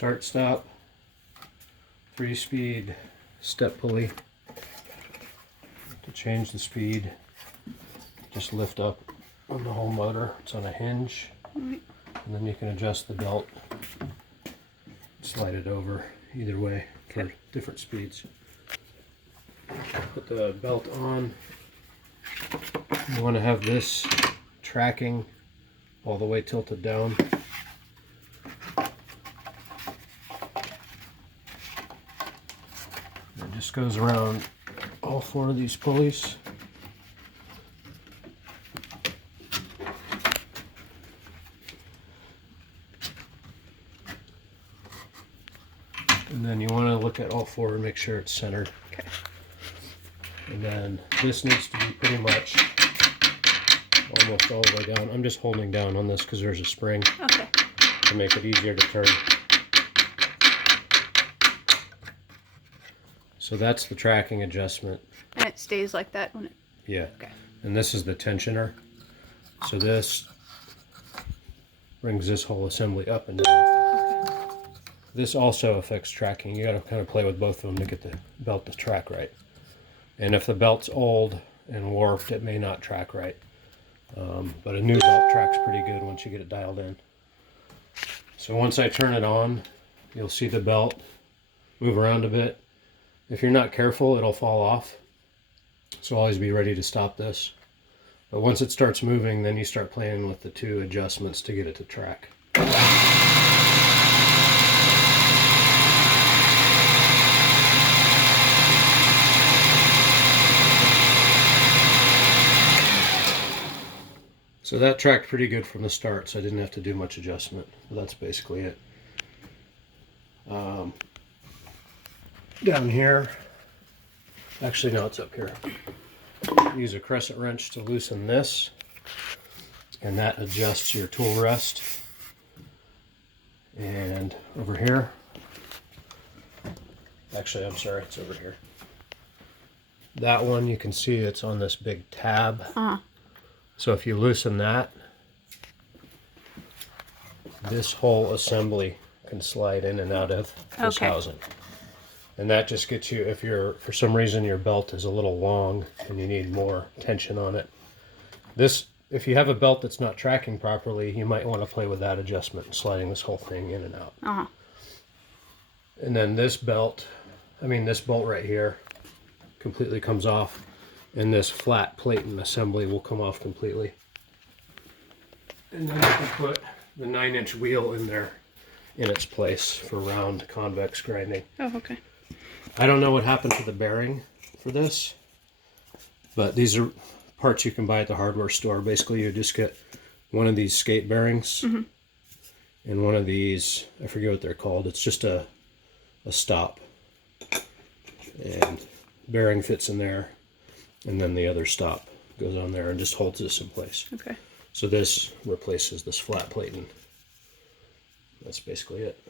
start stop, 3-speed step pulley. To change the speed, just lift up on the whole motor. It's on a hinge, and then you can adjust the belt, slide it over either way for different speeds. Put the belt on. You want to have this tracking all the way tilted down. It just goes around all 4 of these pulleys. And then you want to look at all 4 and make sure it's centered. Okay. And then this needs to be pretty much almost all the way down. I'm just holding down on this because there's a spring to make it easier to turn. So that's the tracking adjustment. And it stays like that when it... Yeah. Okay. And this is the tensioner. So this brings this whole assembly up and down. Okay. This also affects tracking. You got to kind of play with both of them to get the belt to track right. And if the belt's old and warped, it may not track right. But a new belt tracks pretty good once you get it dialed in. So once I turn it on, you'll see the belt move around a bit. If you're not careful, it'll fall off. So always be ready to stop this. But once it starts moving, then you start playing with the 2 adjustments to get it to track. So that tracked pretty good from the start, so I didn't have to do much adjustment. But that's basically it. Down here, actually no, it's up here. Use a crescent wrench to loosen this, and that adjusts your tool rest. And over here, actually I'm sorry, it's over here. That one you can see it's on this big tab. So if you loosen that, this whole assembly can slide in and out of this housing. And that just gets you, if you're, for some reason your belt is a little long and you need more tension on it. This, if you have a belt that's not tracking properly, you might want to play with that adjustment, sliding this whole thing in and out. And then this belt, this bolt right here completely comes off, and this flat plate and assembly will come off completely. And then you can put the 9-inch wheel in there in its place for round convex grinding. Oh, okay. I don't know what happened to the bearing for this, but these are parts you can buy at the hardware store. Basically, you just get one of these skate bearings and one of these, I forget what they're called. It's just a stop. And bearing fits in there, and then the other stop goes on there and just holds this in place. Okay. So this replaces this flat plate, and that's basically it.